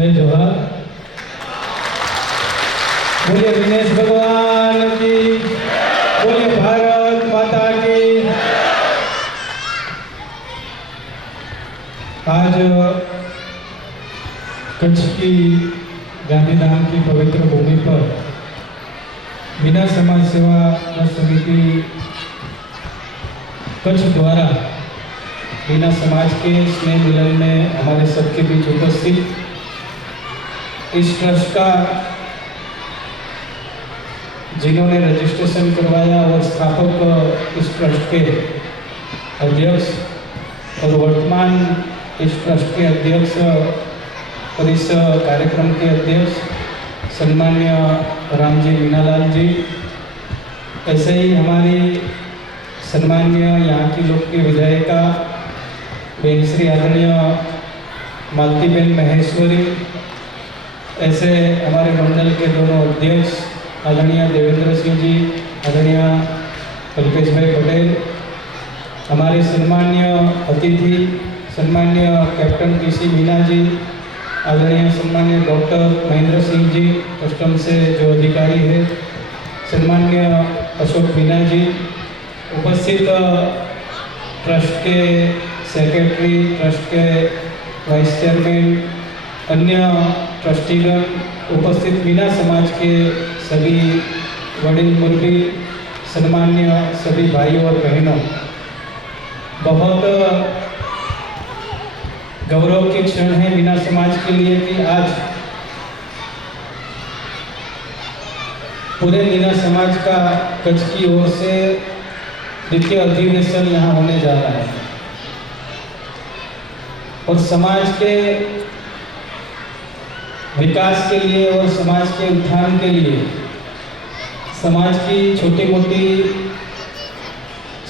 जय जोहार। बोलिए विनेश भगवान की, बोलिए भारत माता की। आज कच्छ की गांधीधाम की पवित्र भूमि पर मीना समाज सेवा समिति कच्छ द्वारा मीना समाज के स्नेह मिलन में हमारे सबके बीच उपस्थित इस ट्रस्ट का जिन्होंने रजिस्ट्रेशन करवाया और स्थापक इस ट्रस्ट के अध्यक्ष और वर्तमान इस ट्रस्ट के अध्यक्ष और इस कार्यक्रम के अध्यक्ष सम्मान्य रामजी मीनालाल जी, ऐसे ही हमारी सम्मान्य यहाँ की लोक की विधायिका बेन श्री आदरणीय मालतीबेन महेश्वरी, ऐसे हमारे मंडल के दोनों अध्यक्ष आदरणीय देवेंद्र सिंह जी, आदरणीय कल्पेश भाई पटेल, हमारे सम्मान्य अतिथि सम्मान्य कैप्टन पीसी मीना जी, आदरणीय सम्मान्य डॉक्टर महेंद्र सिंह जी कस्टम से जो अधिकारी है, सम्मान्य अशोक मीना जी, उपस्थित ट्रस्ट के सेक्रेटरी, ट्रस्ट के वाइस चेयरमैन, अन्य ट्रस्टीगण, उपस्थित मीना समाज के सभी वडील मुरबी, सम्मान्य सभी भाइयों और बहनों, बहुत गौरव के क्षण है मीना समाज के लिए कि आज पूरे मीना समाज का कच्छ की ओर से द्वितीय अधिवेशन यहाँ होने जा रहा है और समाज के विकास के लिए और समाज के उत्थान के लिए, समाज की छोटी मोटी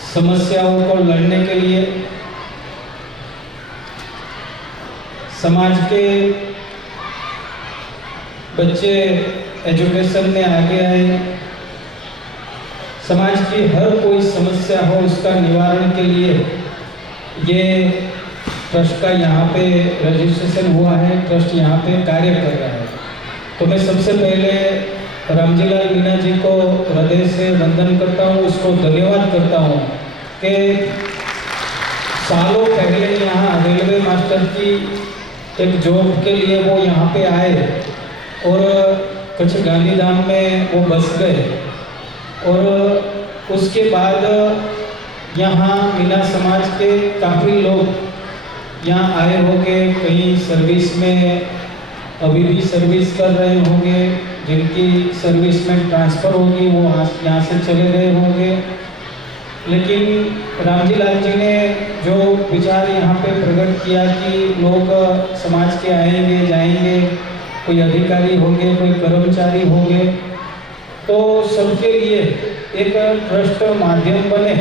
समस्याओं को लड़ने के लिए, समाज के बच्चे एजुकेशन में आगे आए, समाज की हर कोई समस्या हो उसका निवारण के लिए ये ट्रस्ट का यहाँ पे रजिस्ट्रेशन हुआ है, ट्रस्ट यहाँ पे कार्य कर रहा है। तो मैं सबसे पहले रामजीलाल मीना जी को हृदय से वंदन करता हूँ, उसको धन्यवाद करता हूँ कि सालों पहले यहाँ रेलवे मास्टर की एक जॉब के लिए वो यहाँ पे आए और कच्छ गांधीधाम में वो बस गए और उसके बाद यहाँ मीना समाज के काफ़ी लोग यहाँ आए होंगे, कहीं सर्विस में अभी भी सर्विस कर रहे होंगे, जिनकी सर्विस में ट्रांसफ़र होगी वो यहाँ से चले गए होंगे। लेकिन रामजीलाल जी ने जो विचार यहाँ पे प्रकट किया कि लोग समाज के आएंगे जाएंगे, कोई अधिकारी होंगे, कोई कर्मचारी होंगे, तो सबके लिए एक ट्रस्ट माध्यम बने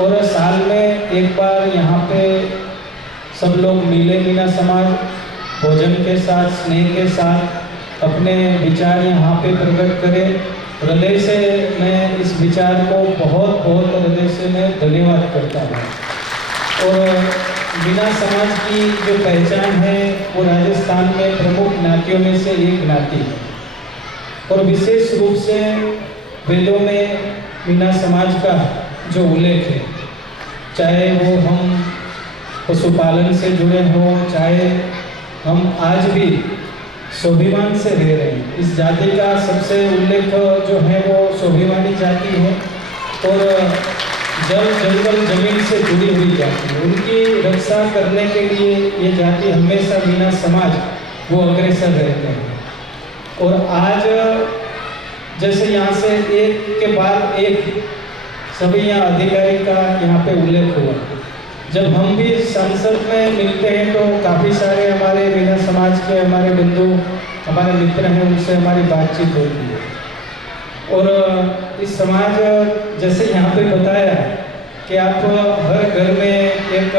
और साल में एक बार यहाँ पे सब लोग मिले, मीना समाज भोजन के साथ, स्नेह के साथ अपने विचार यहाँ पे प्रकट करें। हृदय से मैं इस विचार को बहुत हृदय से मैं धन्यवाद करता हूँ। और मीना समाज की जो पहचान है वो राजस्थान में प्रमुख नातियों में से एक नाती है और विशेष रूप से वेदों में मीना समाज का जो उल्लेख है, चाहे वो हम पशुपालन से जुड़े हों, चाहे हम आज भी स्वाभिमान से रह रहे हैं। इस जाति का सबसे उल्लेख जो है वो स्वाभिमानी जाति है और जल जंगल जमीन से जुड़ी हुई जाति है। उनकी रक्षा करने के लिए ये जाति हमेशा मीना समाज वो अग्रसर रहते हैं। और आज जैसे यहाँ से एक के बाद एक सभी यहाँ अधिकारी का यहाँ पे उल्लेख हुआ, जब हम भी संसद में मिलते हैं तो काफ़ी सारे हमारे मीना समाज के हमारे बंधु हमारे मित्र हैं, उनसे हमारी बातचीत होती है। और इस समाज जैसे यहाँ पे बताया कि आप हर घर में एक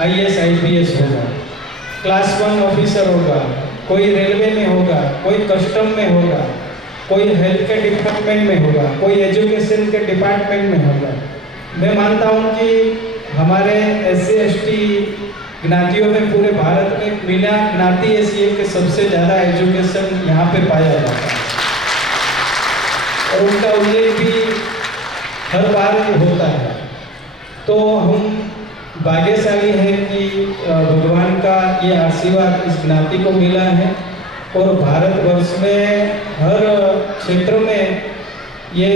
IAS IPS होगा, क्लास 1 ऑफिसर होगा, कोई रेलवे में होगा, कोई कस्टम में होगा, कोई हेल्थ के डिपार्टमेंट में होगा, कोई एजुकेशन के डिपार्टमेंट में होगा। मैं मानता हूँ कि हमारे SC ST ज्ञातियों में पूरे भारत में मीना ज्ञाति ऐसी है कि सबसे ज़्यादा एजुकेशन यहाँ पे पाया जाता है और उनका उल्लेख भी हर बार होता है। तो हम भाग्यशाली हैं कि भगवान का ये आशीर्वाद इस ज्ञाति को मिला है और भारतवर्ष में हर क्षेत्र में ये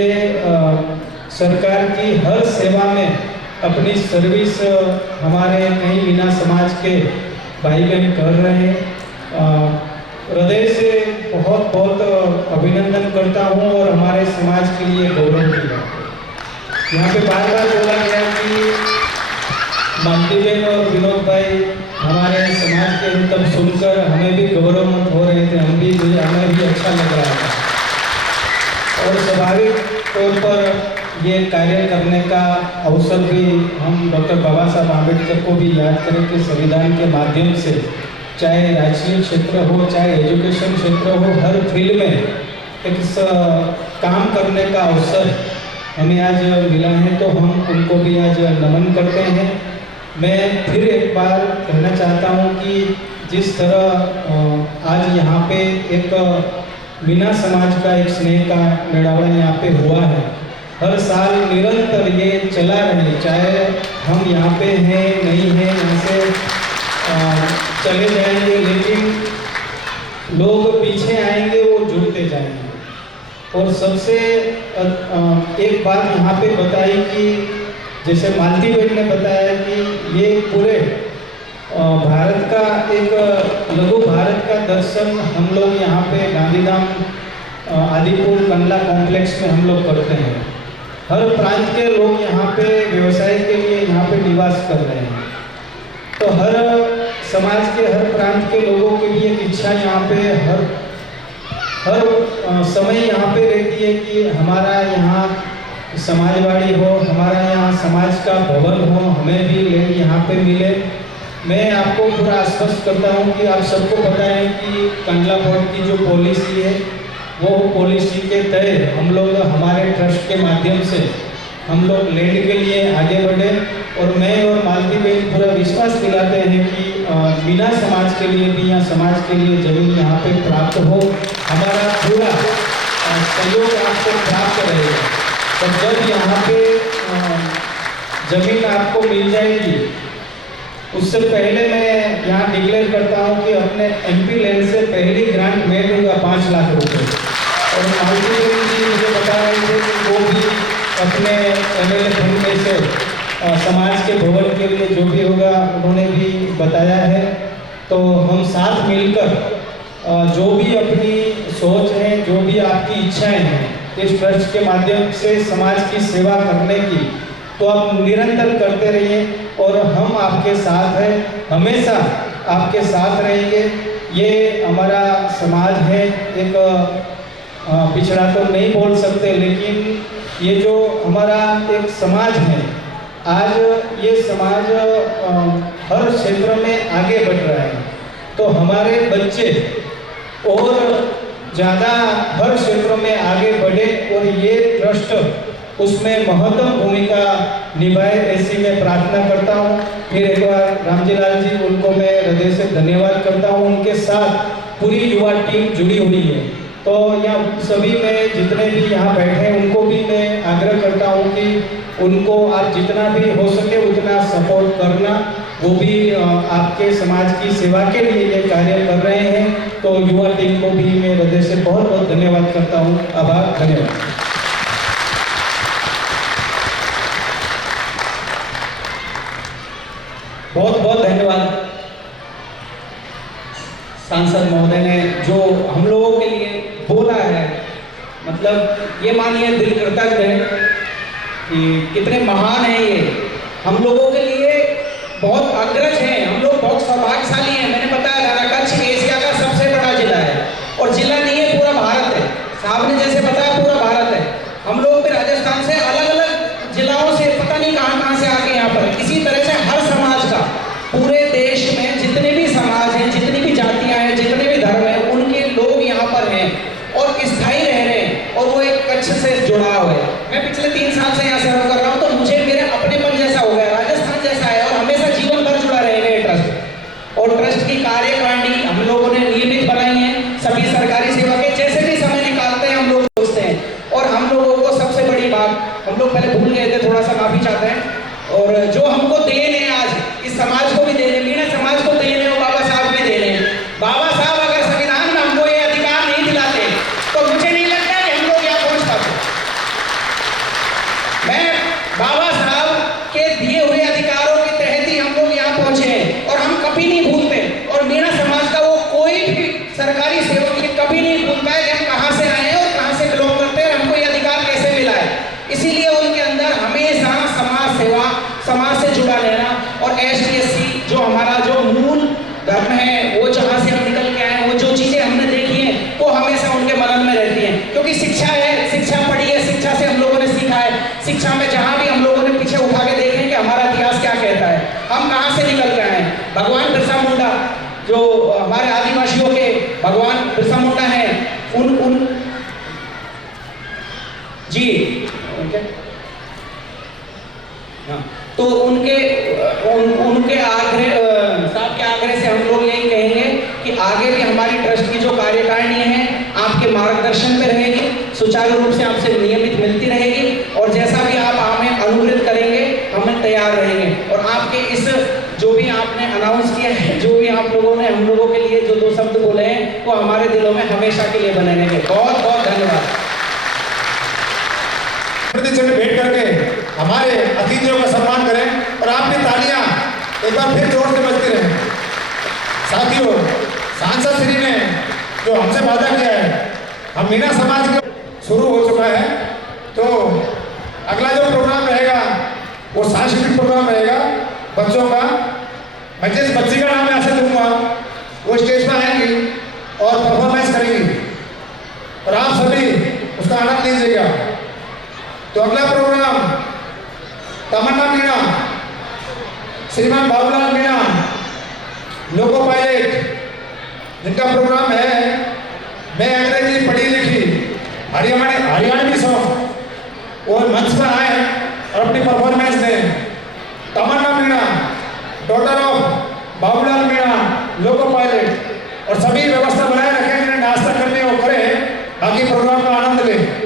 सरकार की हर सेवा में अपनी सर्विस हमारे कई मीना समाज के भाई बहन कर रहे हैं। हृदय से बहुत बहुत अभिनंदन करता हूँ और हमारे समाज के लिए गौरव की बात है। यहाँ पे बार बार बोला गया कि मालती बहन और विनोद भाई हमारे समाज के तब सुनकर हमें भी गौरवमंद हो रहे थे, हमें भी अच्छा लग रहा था और स्वाभाविक तौर पर ये कार्य करने का अवसर भी हम डॉक्टर बाबा साहब आम्बेडकर को भी याद करें कि संविधान के माध्यम से चाहे राजनीतिक क्षेत्र हो चाहे एजुकेशन क्षेत्र हो हर फील्ड में एक काम करने का अवसर हमें आज मिला है, तो हम उनको भी आज नमन करते हैं। मैं फिर एक बार कहना चाहता हूँ कि जिस तरह आज यहाँ पे एक मीना समाज का एक स्नेह का मेड़ावड़ा यहाँ पे हुआ है, हर साल निरंतर ये चला रहे, चाहे हम यहाँ पे हैं नहीं हैं, यहाँ से चले जाएंगे लेकिन लोग पीछे आएंगे, वो जुड़ते जाएंगे। और सबसे एक बात यहाँ पे बताई कि जैसे मालती बहन ने बताया कि ये पूरे भारत का एक लघु भारत का दर्शन हम लोग यहाँ पे गांधीधाम आदिपुर कंडला कॉम्प्लेक्स में हम लोग करते हैं। हर प्रांत के लोग यहाँ पे व्यवसाय के लिए यहाँ पे निवास कर रहे हैं, तो हर समाज के हर प्रांत के लोगों के लिए एक इच्छा यहाँ पे हर समय यहाँ पे रहती है कि हमारा यहाँ समाजवाड़ी हो, हमारा यहाँ समाज का भवन हो, हमें भी लैंड यहाँ पे मिले। मैं आपको पूरा आश्वस्त करता हूँ कि आप सबको पता है कि कंडला बोर्ड की जो पॉलिसी है वो पॉलिसी के तहत हम लोग हमारे ट्रस्ट के माध्यम से हम लोग लैंड के लिए आगे बढ़े और मैं और मालती बहन पूरा विश्वास दिलाते हैं कि मीना समाज के लिए भी या समाज के लिए जमीन यहाँ पे प्राप्त हो, हमारा पूरा सहयोग आपको प्राप्त रहेगा। तो जब यहाँ पे जमीन आपको मिल जाएगी उससे पहले मैं यहाँ डिक्लेयर करता हूँ कि अपने MP लैंड से पहली ग्रांट मैं दूंगा 5 लाख रुपए। और मालती बहन जी मुझे बता रहे थे कि वो भी अपने MLA फंड में से समाज के भवन के लिए जो भी होगा उन्होंने भी बताया है। तो हम साथ मिलकर जो भी अपनी सोच है, जो भी आपकी इच्छाएं हैं इस ट्रस्ट के माध्यम से समाज की सेवा करने की, तो आप निरंतर करते रहिए और हम आपके साथ हैं, हमेशा आपके साथ रहेंगे। ये हमारा समाज है, एक पिछड़ा तो नहीं बोल सकते, लेकिन ये जो हमारा एक समाज है, आज ये समाज हर क्षेत्र में आगे बढ़ रहा है, तो हमारे बच्चे और ज़्यादा हर क्षेत्र में आगे बढ़े और ये ट्रस्ट उसमें महत्वपूर्ण भूमिका निभाए, ऐसी मैं प्रार्थना करता हूँ। फिर एक बार रामजी लाल जी, उनको मैं हृदय से धन्यवाद करता हूँ। उनके साथ पूरी युवा टीम जुड़ी हुई है, तो यहाँ सभी में जितने भी यहाँ बैठे हैं उनको भी मैं आग्रह करता हूँ कि उनको आप जितना भी हो सके उतना सपोर्ट करना। वो भी आपके समाज की सेवा के लिए ये कार्य कर रहे हैं, तो युवा टीम को भी मैं हृदय से बहुत बहुत धन्यवाद करता हूँ। आभार, धन्यवाद। बहुत बहुत धन्यवाद सांसद महोदय ने जो हम लोगों के लिए बोला है। मतलब ये मानिए दिल कृतज्ञ है कि कितने महान हैं ये, हम लोगों के लिए बहुत अग्रज हैं, हम लोग बहुत सौभाग्यशाली हैं। मैंने बताया था कच्छ एशिया का सबसे बड़ा जिला है और जिला नहीं है, पूरा भारत है। साहब ने जैसे बताया पूरा भारत है। हम लोग भी राजस्थान से अलग अलग जिलाओं से पता नहीं कहाँ से आके यहाँ पर, इसी तरह से हर समाज का पूरे देश में जितने भी समाज हैं, जितनी भी जातियां हैं, जितने भी धर्म हैं, उनके लोग यहाँ पर हैं और स्थायी रह रहे हैं और वो एक कच्छ से जुड़ा हुआ है। मैं पिछले 3 साल से यहाँ सर्व कर रहा हूँ, तो मुझे मेरे अपनेपन जैसा हो गया, राजस्थान जैसा है और हमेशा जीवन भर जुड़ा रहेगा ये ट्रस्ट। हम कहाँ से निकल गए हैं। भगवान बिरसा मुंडा जो हमारे आदिवासियों के भगवान बिरसा मुंडा हैं, उन जी हाँ, तो उनके आग्रह साहब के आग्रह से हम लोग यही कहेंगे कि आगे भी हमारी ट्रस्ट की जो कार्यकारिणी है आपके मार्गदर्शन में रहेगी, सुचारू रूप से आपसे नियमित मिलती रहेगी, और जैसा भी आप हमें अनुग्रहित करेंगे हम तैयार रहेंगे। और आपके इस जो भी आपने अनाउंस किया है, जो भी आप लोगों ने हम लोगों के लिए जो 2 शब्द बोले हैं, वो हमारे दिलों में हमेशा के लिए बने रहेंगे। बहुत बहुत धन्यवाद। भेंट करके हमारे अतिथियों का सम्मान करें और आपकी तालियां एक बार फिर जोर से बजती रहें। साथियों, सांसद श्री ने जो हमसे वादा किया है, हम मीणा समाज के शुरू हो चुका है, तो अगला जो प्रोग्राम रहेगा वो सांस्कृतिक प्रोग्राम रहेगा बच्चों का। मैं जिस बच्ची का नाम ऐसे दूंगा वो स्टेज पर आएंगी और परफॉर्मेंस करेंगी और आप सभी उसका आनंद लीजिएगा। तो अगला प्रोग्राम तमन्ना मीणा, श्रीमान बाबूलाल मीणा, लोको पायलट, जिनका प्रोग्राम है मैं अंग्रेजी पढ़ी लिखी हरियाणवी सॉन्ग, और मंच पर आए और अपनी परफॉर्मेंस दें। Tamanna Meena, daughter of Babulal Meena, loco pilot, और सभी व्यवस्था बनाए रखें, जिन्हें नाश्ता करने को करें, बाकी प्रोग्राम का आनंद लें।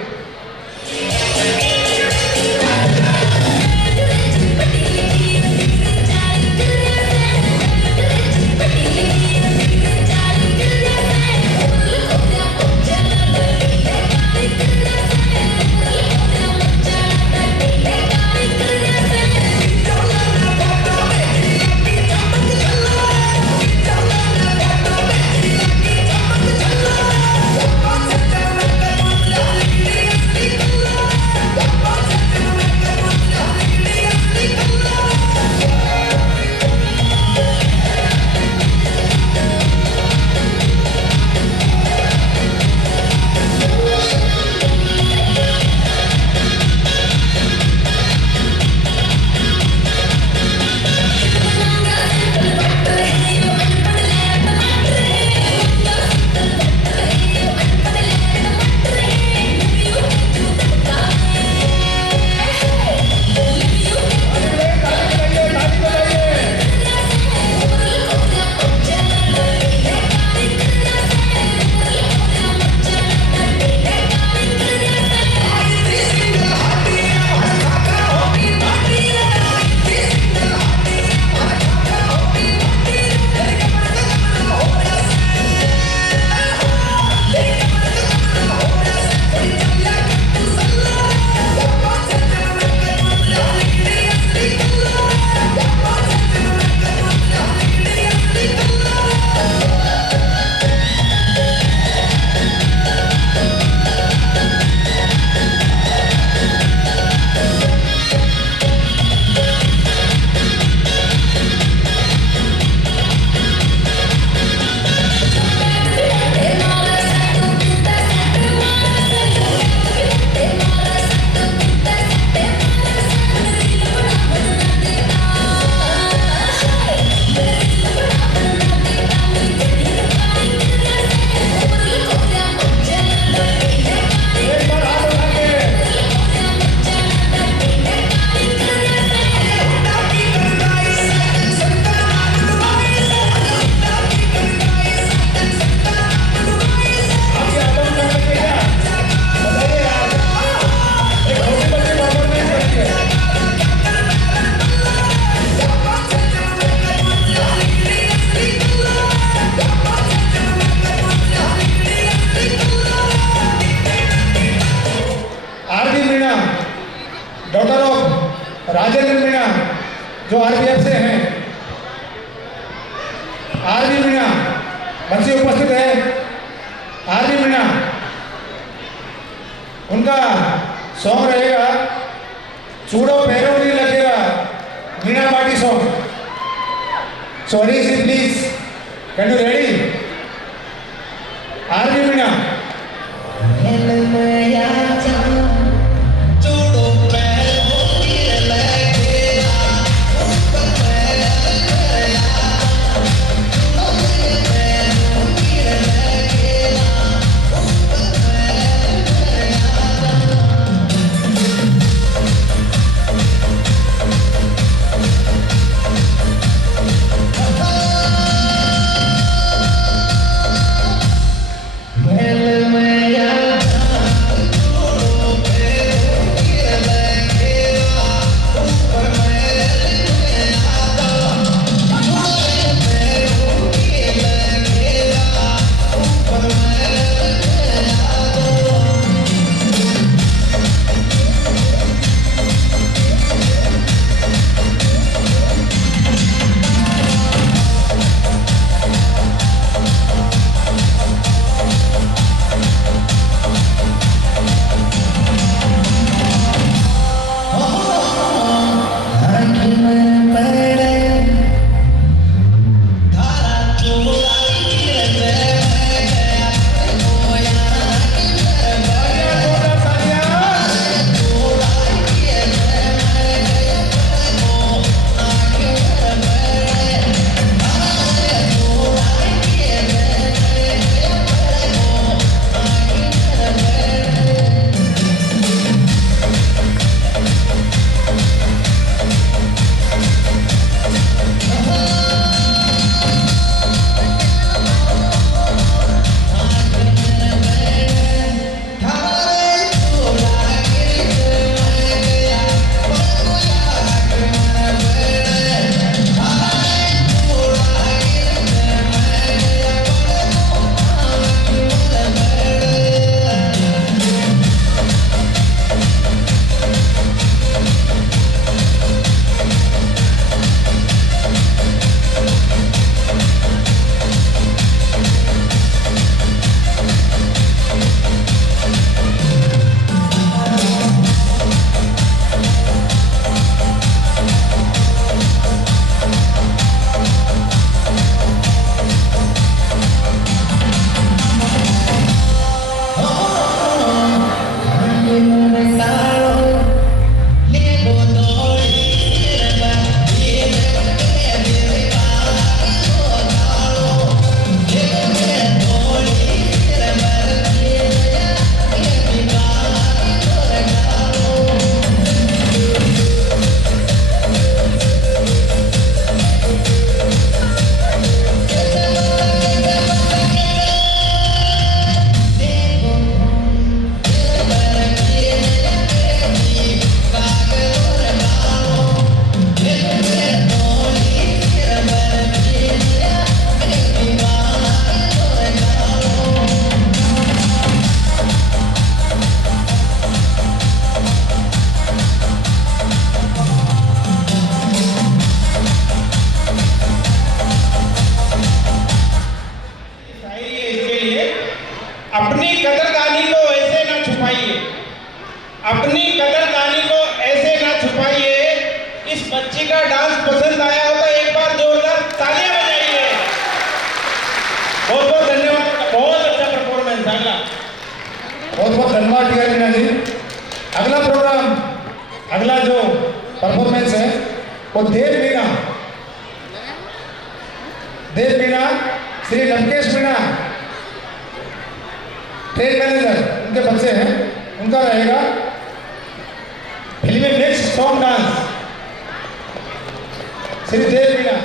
डॉक्टर ऑफ राजेंद्र मीणा जो आरपीएफ से हैं, आरबी मीणा बच्चे उपस्थित है। आरबी मीणा उनका सॉन्ग रहेगा चूड़ो पैरों नहीं लगेगा, Meena party song. Sorry see please, can you ready? RB Meena और देव मीणा श्री लंकेश मीणा ट्रेड मैनेजर, उनके बच्चे हैं, उनका रहेगा फिल्मी mix song dance Shri Dev Meena.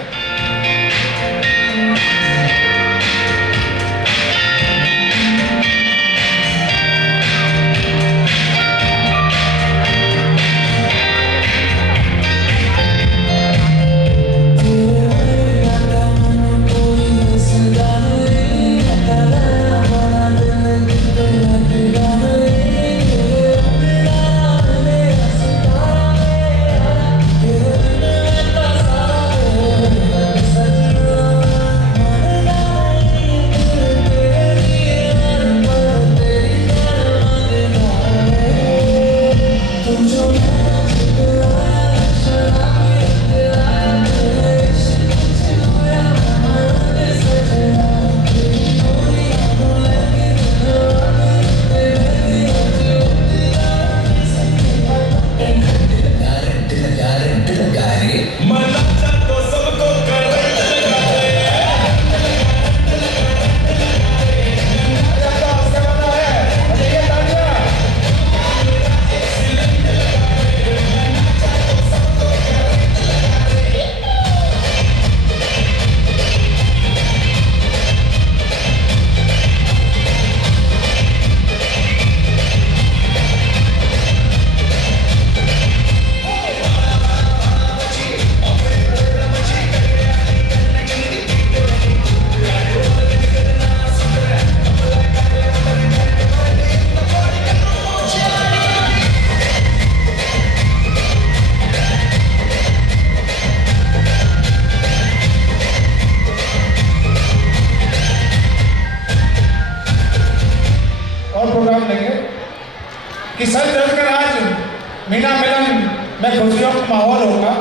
Program लेंगे कि सच जलकर आज मीना मिलन में खुशियों का माहौल होगा।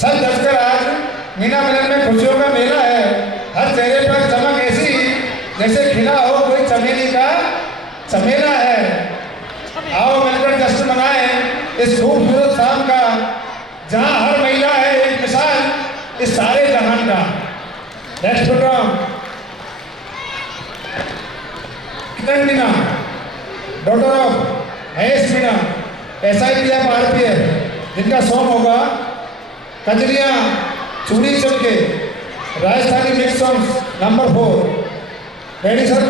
सच जलकर आज मीना मिलन में खुशियों का मेला है। हर चेहरे पर चमक ऐसी जैसे खिला हो कोई चमेली का चमेला है। आओ मिलकर जश्न मनाएं इस खूबसूरत शाम का, जहां हर महिला है एक मिसाल इस सारे जहान का। Next program Meena daughter of Mahesh Meena SIPF RPF, जिनका सॉन्ग होगा कजरिया चूड़ी चमके Rajasthani mix songs number 4। Ready sir?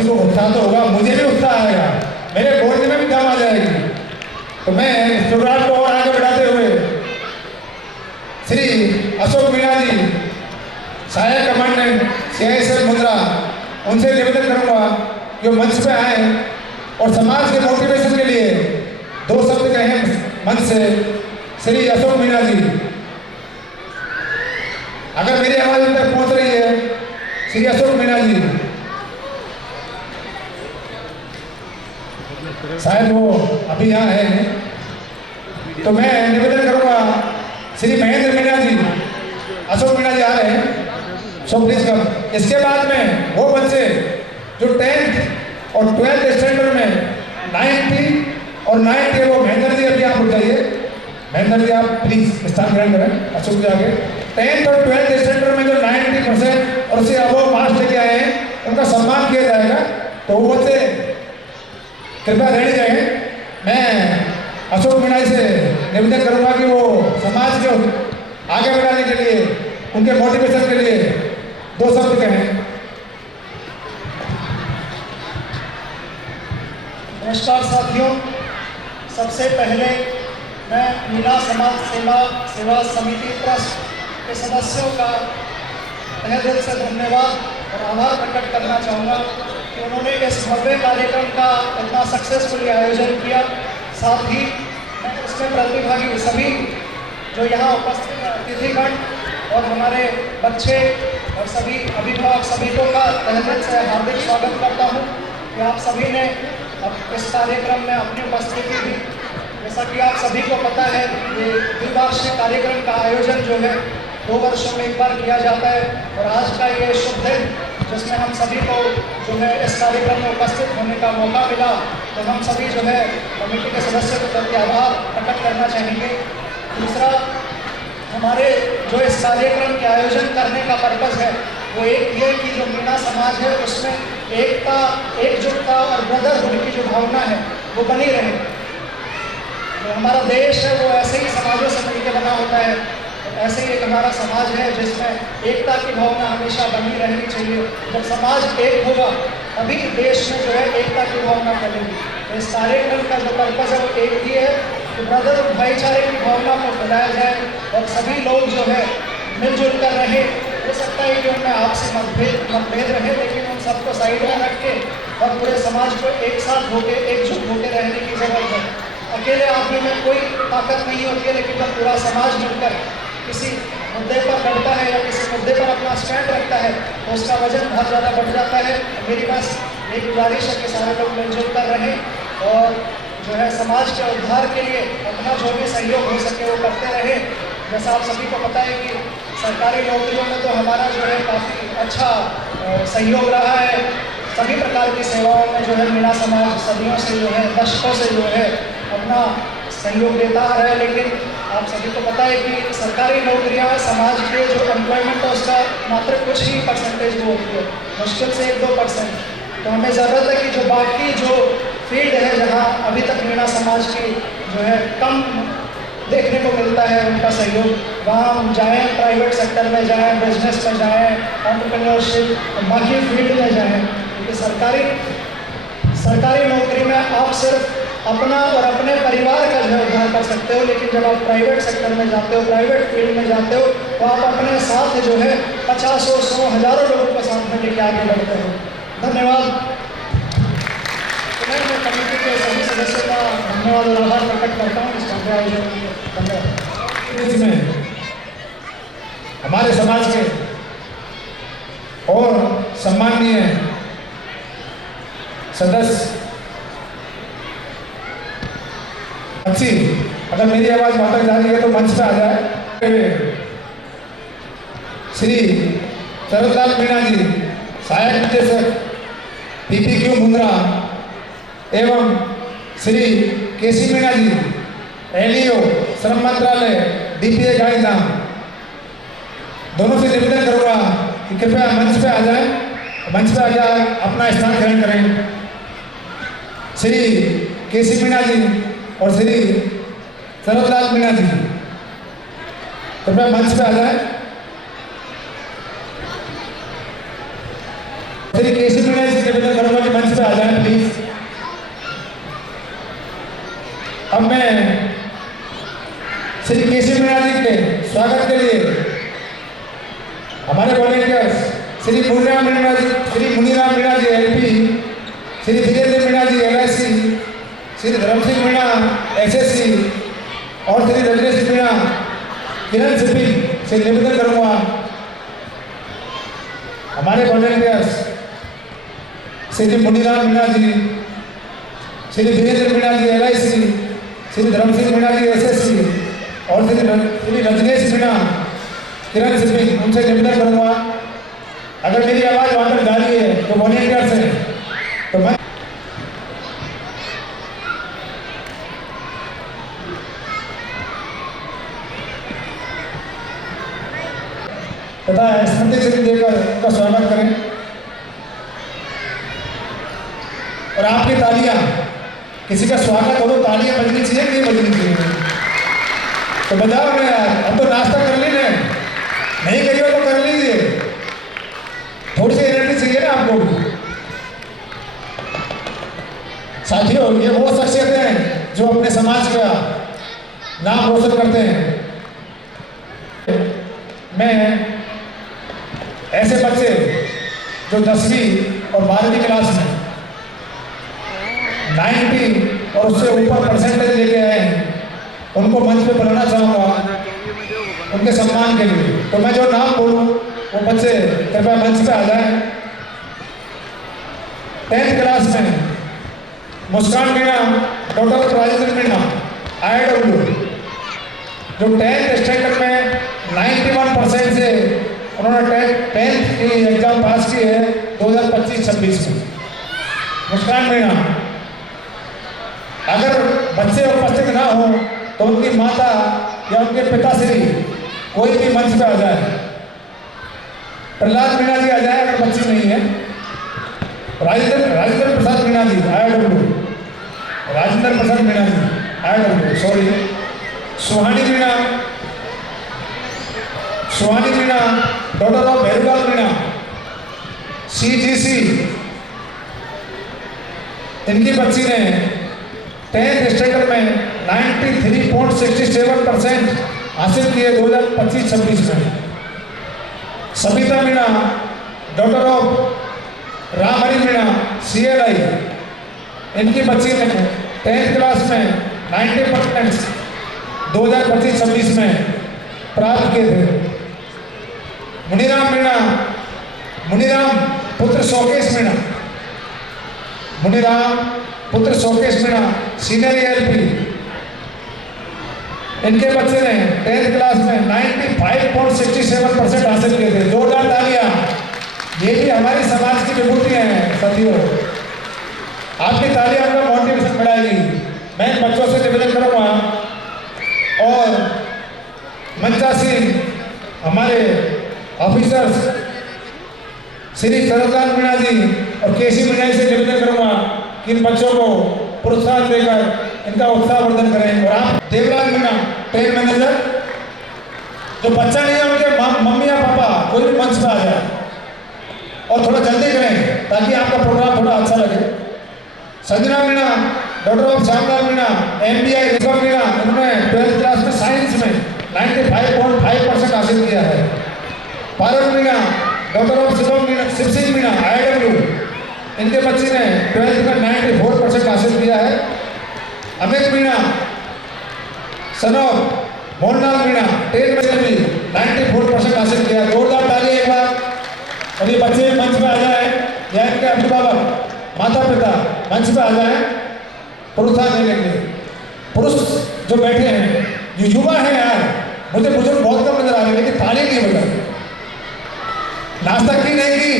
किसी को उत्साह तो होगा, मुझे भी उत्साह आएगा, मेरे बोलने में भी दम आ जाएगी। तो मैं इस प्रोग्राम को और आगे बढ़ाते हुए श्री अशोक मीणा जी, सहायक कमांडेंट CISF मुंद्रा, उनसे निवेदन करूंगा कि वो मंच पे आए और समाज के मोटिवेशन के लिए 2 शब्द कहें मंच से। श्री अशोक मीणा जी, अगर मेरी आवाज उन तक पहुंच रही है, श्री अशोक मीणा जी, शायद वो अभी यहाँ है, तो मैं निवेदन करूंगा श्री महेंद्र मीणा जी, अशोक मीणा जी आ रहे हैं, सो प्लीज कम। इसके बाद में वो बच्चे जो 10th और 12th स्टैंडर्ड में 90 और 90, वो महेंद्र जी अभी आप उठ जाइए, महेंद्र जी आप प्लीज स्थान ग्रहण करें अशोक जी आगे। 10th और 12th स्टैंडर्ड में जो 90% और उससे अबव मार्क्स लेके आए हैं, उनका सम्मान किया जाएगा। तो वो बच्चे कृपया रेडी रहें। मैं अशोक मीणा जी से निवेदन करूंगा कि वो समाज को आगे बढ़ाने के लिए, उनके मोटिवेशन के लिए 2 शब्द कहें। नमस्कार साथियों, सबसे पहले मैं मीणा समाज सेवा समिति ट्रस्ट के सदस्यों का तहे दिल से धन्यवाद और आभार प्रकट करना चाहूँगा कि उन्होंने इस भव्य कार्यक्रम का इतना सक्सेसफुली आयोजन किया। साथ ही मैं इसमें प्रतिभागी सभी जो यहाँ उपस्थित अतिथिगण और हमारे बच्चे और सभी अभिभावक सभी को का तहे दिल से हार्दिक स्वागत करता हूँ कि आप सभी ने अब इस कार्यक्रम में अपनी उपस्थिति दी। जैसा कि आप सभी को पता है, ये द्विवार्षिक कार्यक्रम का आयोजन जो है 2 वर्षों में एक बार किया जाता है और आज का ये शुभ दिन जिसमें हम सभी को जो है इस कार्यक्रम में उपस्थित होने का मौका मिला, तो हम सभी जो है कमेटी के सदस्यों के प्रति आभार प्रकट करना चाहेंगे। दूसरा, हमारे जो इस कार्यक्रम के आयोजन करने का पर्पज़ है वो एक ये कि जो मीणा समाज है उसमें एकता, एकजुटता और ब्रदरहुड की जो भावना है वो बनी रहे। जो हमारा देश है वो ऐसे ही समाजों से मिलकर बना होता है, तो ऐसे ही एक हमारा समाज है जिसमें एकता की भावना हमेशा बनी रहनी चाहिए। जब समाज एक होगा तभी देश में जो है एकता की भावना फैलेगी। तो इस कार्यक्रम का जो पर्पज़ है वो एक ही है कि ब्रदरहुड, भाईचारे की भावना को फैलाया जाए और सभी लोग जो है मिलजुल कर रहे। हो सकता है कि उनमें आपसी मतभेद रहे, लेकिन उन सबको साइड में रख के और पूरे समाज को एक साथ होकर एकजुट होकर रहने की ज़रूरत है। अकेले आदमी में कोई ताकत नहीं होती है, लेकिन जब पूरा समाज मिलकर किसी मुद्दे पर लड़ता है या किसी मुद्दे पर अपना स्टैंड रखता है तो उसका वजन बहुत ज़्यादा बढ़ जाता है। मेरी बस एक गुजारिश है कि सारे लोग मिलजुल कर रहें और जो है समाज के उद्धार के लिए अपना जो भी सहयोग हो सके वो करते रहे। जैसा आप सभी को पता है कि सरकारी नौकरियों में तो हमारा जो है काफ़ी अच्छा सहयोग रहा है। सभी प्रकार की सेवाओं में जो है मीणा समाज सदियों से जो है, दशकों से जो है अपना सहयोग देता आ रहा है। लेकिन आप सभी को पता है कि सरकारी नौकरियां समाज के जो एम्प्लॉयमेंट है उसका मात्र कुछ ही परसेंटेज वो होती है, मुश्किल से 1-2%। तो हमें ज़रूरत है कि जो बाकी जो फील्ड है जहाँ अभी तक मीणा समाज की जो है कम देखने को मिलता है उनका सहयोग, वहाँ हम जाएँ, प्राइवेट सेक्टर में जाएँ, बिजनेस में जाएँ, एंटरप्रेन्योरशिप, बाकी फील्ड में जाएँ। क्योंकि सरकारी नौकरी में आप सिर्फ अपना और अपने परिवार का जो है उद्धार कर सकते हो, लेकिन जब आप प्राइवेट सेक्टर में जाते हो, प्राइवेट फील्ड में जाते हो, तो आप अपने साथ जो है 50, 100, हज़ारों लोगों को साथ में लेके आगे बढ़ते हो। धन्यवाद। तो मैं कमेटी के सभी सदस्यों का धन्यवाद और आभार प्रकट करता हूँ इस भव्य आयोजन के लिए। धन्यवाद। इसमें हमारे समाज के और सम्माननीय सदस्य अच्छी, अगर मेरी आवाज वहां तक जा रही है तो मंच पे आ जाए। श्री शरदलाल मीणा जी, सहायक निदेशक PPQ मुंद्रा, एवं श्री KC मीणा जी, LEO श्रम मंत्रालय DPA गांधीधाम, दोनों से निवेदन करूंगा कि कृपया मंच पे आ जाए, मंच पे आ जाए अपना स्थान ग्रहण करें। श्री KC मीणा जी और श्री शरदलाल मीणा जी कृपया मंच पे आ जाए। श्री KC मीणा जी से निवेदन करूंगा कि पे आ जाएं प्लीज। अब मैं श्री केसी मीणा जी के स्वागत के लिए हमारे वॉलेंटियर्स श्री मुनीराम मीणा जी एलपी, श्री धीरेन्द्र मीणा जी LIC, श्री धर्म सिंह मीणा SSC और श्री रजनीश मीणा किरण शिपिंग से निवेदन करूँगा हमारे वॉलेंटियर्स श्री मुनीराम मीणा जी, श्री धीरेन्द्र मीणा जी LIC, श्री धर्म सिंह मीणा जी SSC और श्री रजनीश मीणा किरण शिपिंग, उनसे निवेदन करूँगा अगर मेरी आवाज़ वहाँ तक जा रही है तो वॉलेंटियर्स हैं तो मैं तथा स्मृति चिन्ह देकर उनका स्वागत करें और आपकी तालियां, किसी का स्वागत हो तो तालियां बजनी चाहिए नहीं बजनी चाहिए? तो बजाओ ना यार, अब तो नाश्ता कर लीजिए, नहीं करिए तो कर लीजिए, थोड़ी सी एनर्जी चाहिए ना आपको भी। साथियों, ये वो शख्सियतें हैं जो अपने समाज का नाम रोशन करते हैं। मैं ऐसे बच्चे जो 10वीं और 12वीं क्लास में 90 और उससे ऊपर परसेंटेज लेके आए हैं, उनको मंच पे बुलाना चाहूँगा उनके सम्मान के लिए। तो मैं जो नाम बोलूँ वो बच्चे कृपया मंच पे आ जाएं। 10th क्लास में मुस्कान मीणा, डॉक्टर राजेंद्र मीणा IIW, जो 10th स्टैंडर्ड में 91% से उन्होंने 10th की एग्जाम पास की है 2025-26 में। मुस्कान मीणा, अगर बच्चे उपस्थित ना हो तो उनकी माता या उनके पिताश्री कोई भी मंच पे आ जाए। प्रहलाद मीणा जी आ जाए अगर बच्ची नहीं है। Rajendra Prasad Meena ji IIW, Rajendra Prasad Meena ji IIW, sorry. Suhani Meena, daughter of Bhairulal Meena CGC, इनकी बच्ची ने 10th स्टैंडर्ड में 93.67% हासिल किए 2025-26 में। Savita Meena, daughter of Ramhari Meena CLI, इनकी बच्ची ने 10th क्लास में 90% 2025-26 में प्राप्त किए थे। मुनीराम पुत्र शोकेश मीणा सीनियर LP, इनके बच्चे ने 10th क्लास में 95.67% हासिल किए थे। जोरदार तालियां, ये भी हमारी समाज की विभूतियां हैं साथियों। आपकी तालियां उनका मोटिवेशन बढ़ाएगी। मैं इन बच्चों से निवेदन करूँगा और मंचासीन हमारे ऑफिसर्स श्री शरदलाल मीणा जी और केसी मीणा जी से निवेदन करूँगा कि इन बच्चों को प्रोत्साहन देकर इनका उत्साहवर्धन करें। और आप देवराज मीणा, ट्रेन मैनेजर, जो बच्चा नहीं है उनके मम्मी या पापा कोई भी मंच पर आ जाए और थोड़ा जल्दी करें ताकि आपका प्रोग्राम थोड़ा अच्छा लगे। Sanjana Meena, daughter of Shyamlal Meena MBI Meena, इन्होंने 12th क्लास में साइंस में 95.5% हासिल किया है। Parul Meena, daughter of Shiv Singh Meena IIW, इनके बच्चे ने 12th में 94% हासिल किया है। Amit Meena, son of Mohanlal Meena, 10th में भी 94% हासिल किया। जोरदार ताली एक बार। और ये बच्चे मंच पे आ जाए या इनके अभिभावक माता पिता मंच पे आ जाए प्रोत्साहन देने के लिए। पुरुष जो बैठे हैं ये युवा है यार, मुझे बुजुर्ग बहुत कम नजर आ रहे हैं लेकिन ताली नहीं बजा। नाश्ता की नहीं की?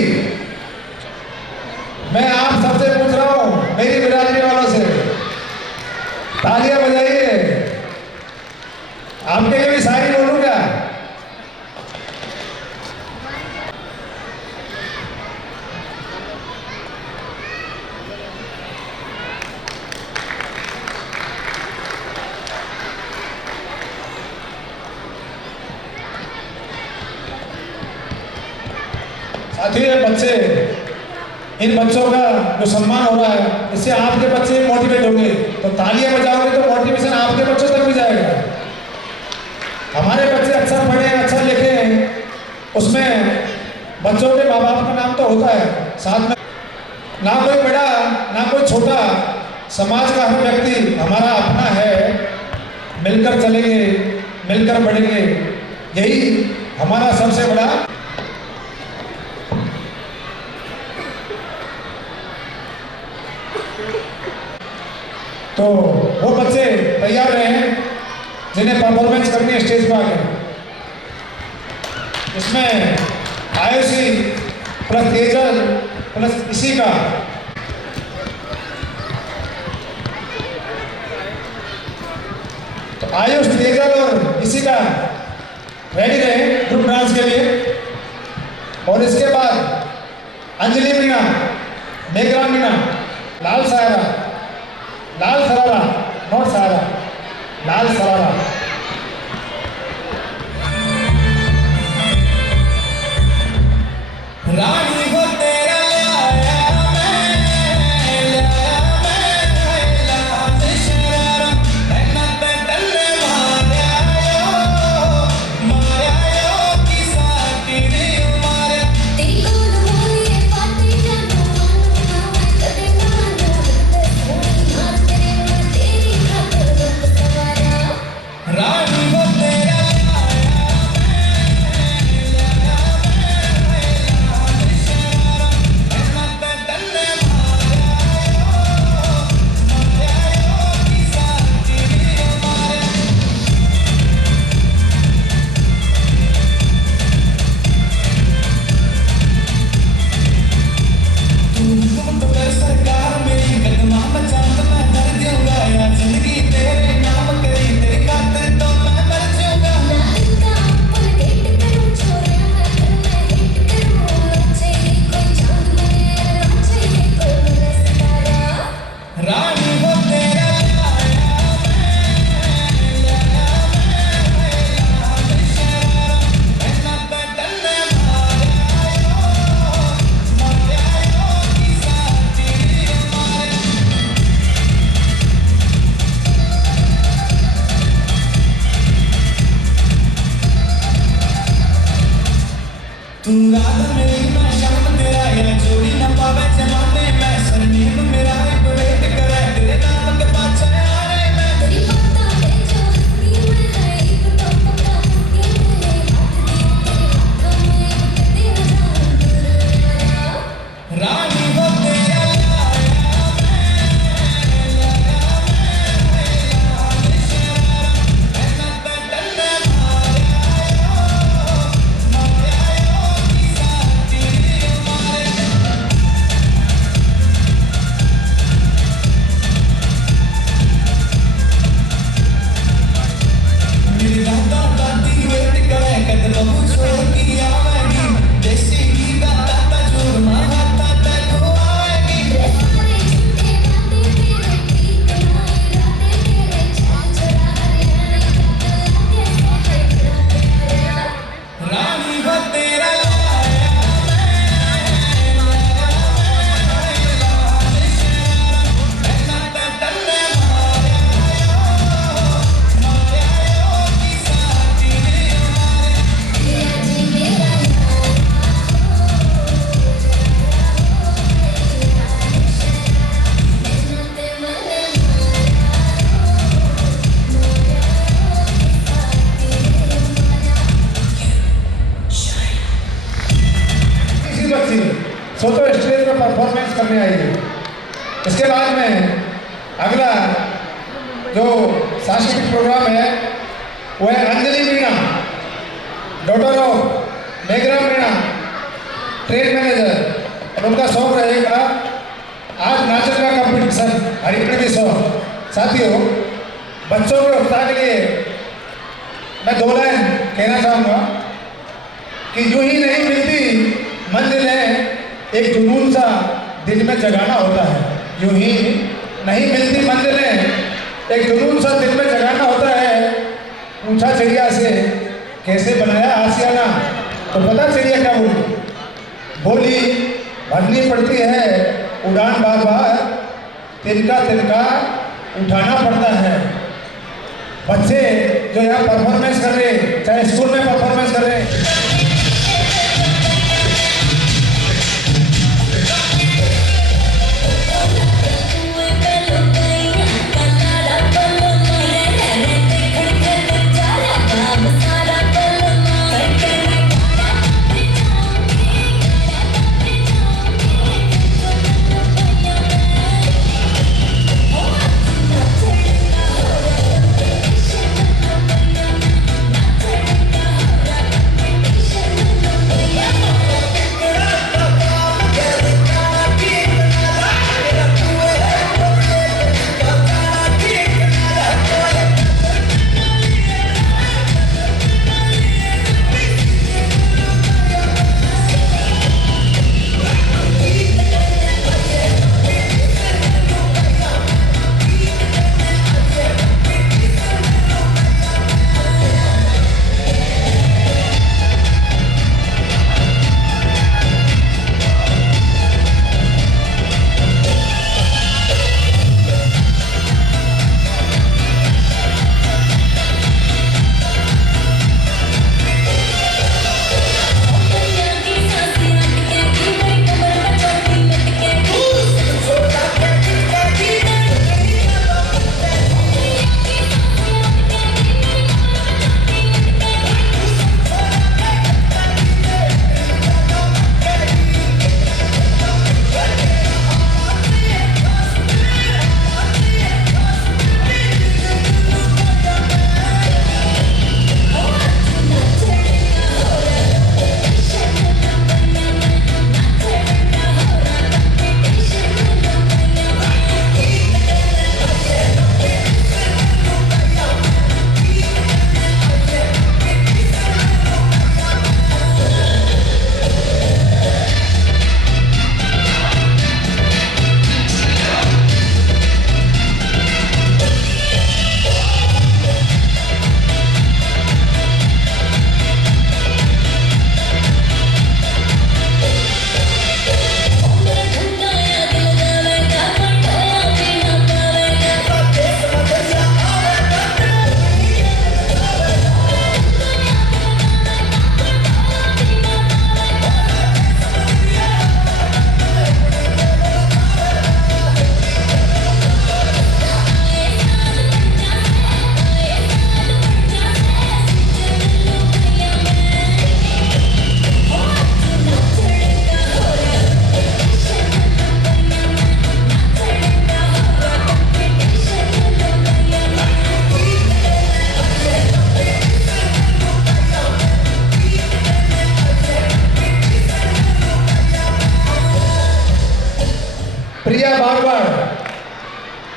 मैं आप सबसे पूछ रहा हूँ, मेरी बिरादरी वालों से, तालियां बजाइए। आपके लिए भी शायरी बोलूँ क्या? साथियों, बच्चे इन बच्चों का जो सम्मान हो रहा है, इससे आपके बच्चे मोटिवेट होंगे। तो तालियां बजाओगे तो मोटिवेशन आपके बच्चों तक भी जाएगा। हमारे बच्चे अच्छा पढ़े, अच्छा लिखे, उसमें बच्चों के माँ बाप का नाम तो होता है, साथ में ना कोई बड़ा ना कोई छोटा, समाज का हर व्यक्ति हमारा अपना है। मिलकर चलेंगे, मिलकर बढ़ेंगे, यही हमारा सबसे बड़ा। तो वो बच्चे तैयार रहे जिन्हें परफॉर्मेंस करनी है स्टेज पर आकर। इसमें आयुषी प्लस तेजल प्लस इसी का तो आयुष, तेजल और इसी का रेडी रहे ग्रुप डांस के लिए। और इसके बाद अंजलि मीणा, मेघरा मीणा, लाल सरारा, नॉट सहारा, लाल सरारा। रानी हो तेरा लाया मैं लाल शरारा, ना ते डल्ले मारिया यो किसा तेरे मारे। तेरी गोल मोलिए पाती जानो मानो कदे मानो नाच तेरे में तेरी खातिर रूप सवारा। रानी हो तेरा सरकार मेरी कदमां में चांद मैं कर दूंगा या जिंदगी तेरे नाम करी तेरे खातिर तो मैं मर जाऊंगा। नालका पर डेट करूं छोरा मैं हिट करूं अच्छे कोई चांद में अच्छे कोई सितारा। रानी हो तेरा तू रात मेरी मैं शाम तेरा या जोड़ी न पावे जमाने में सरनीम मेरा एक वेट करे तेरे नाम के पाछे आ रहे मैं। तेरी बातों पे जो हंसी में है एक तो पक्का हंसी में हाथ दिए तेरे हाथों में कदे जान। रानी हो तेरा मेरी दादा दादी वेट करे कद बहू छोड़ की आवेगी, देसी की दादा चूरमा हाथा तक आवेगी। सारे झूठे बातें तेरे ठीक नहीं रातें तेरे चाल चुरा रहे हैं रानी हो तेरा इसी बच्ची सोतो स्टेज पर परफॉर्मेंस करने आई है। इसके बाद में अगला जो सांस्कृतिक प्रोग्राम है वो है Anjali Meena, daughter of Meghra Meena, trade manager. और उनका शौक रहेगा आज नाचन का कंपटीशन, हरिप्रीति शौक। साथियों, बच्चों के उत्साह के लिए मैं 2 लाइन कहना चाहूँगा कि यूं ही नहीं मिलती मंजिलें, एक जुनून सा दिल में जगाना होता है। यूं ही नहीं मिलती मंजिलें, एक जुनून सा दिल में जगाना होता है। पूछा चिड़िया से कैसे बनाया आशियाना, तो पता चिड़िया क्या बोली? बोली भरनी पड़ती है उड़ान बार बार, तिनका तिनका उठाना पड़ता है। बच्चे जो यहाँ परफॉर्मेंस कर रहे हैं, चाहे स्कूल में परफॉर्मेंस कर रहे हैं,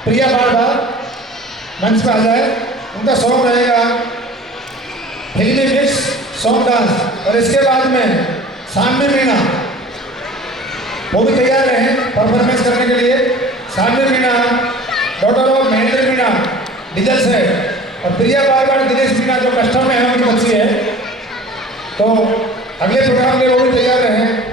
प्रिया बार बार मंच पे आ जाए। उनका सॉन्ग रहेगा फिल्मी मिक्स सॉन्ग डांस, और इसके बाद में सानवी मीणा वो भी तैयार हैं परफॉर्मेंस करने के लिए। Sanvi Meena daughter of Mahendra Meena diesel से, और प्रिया बार बार दिनेश मीणा जो कस्टम में है उनकी बच्ची है, तो अगले प्रोग्राम के लिए वो भी तैयार रहें।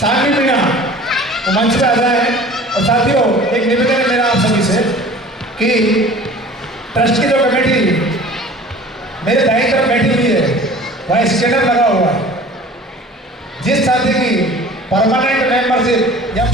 सानवी मीणा वो मंच पे आ जाए। और साथियों, एक निवेदन है मेरा आप सभी से कि ट्रस्ट की जो कमेटी मेरे दाईं तरफ बैठी हुई है, वहाँ स्कैनर लगा हुआ है। जिस साथी की परमानेंट मेंबरशिप या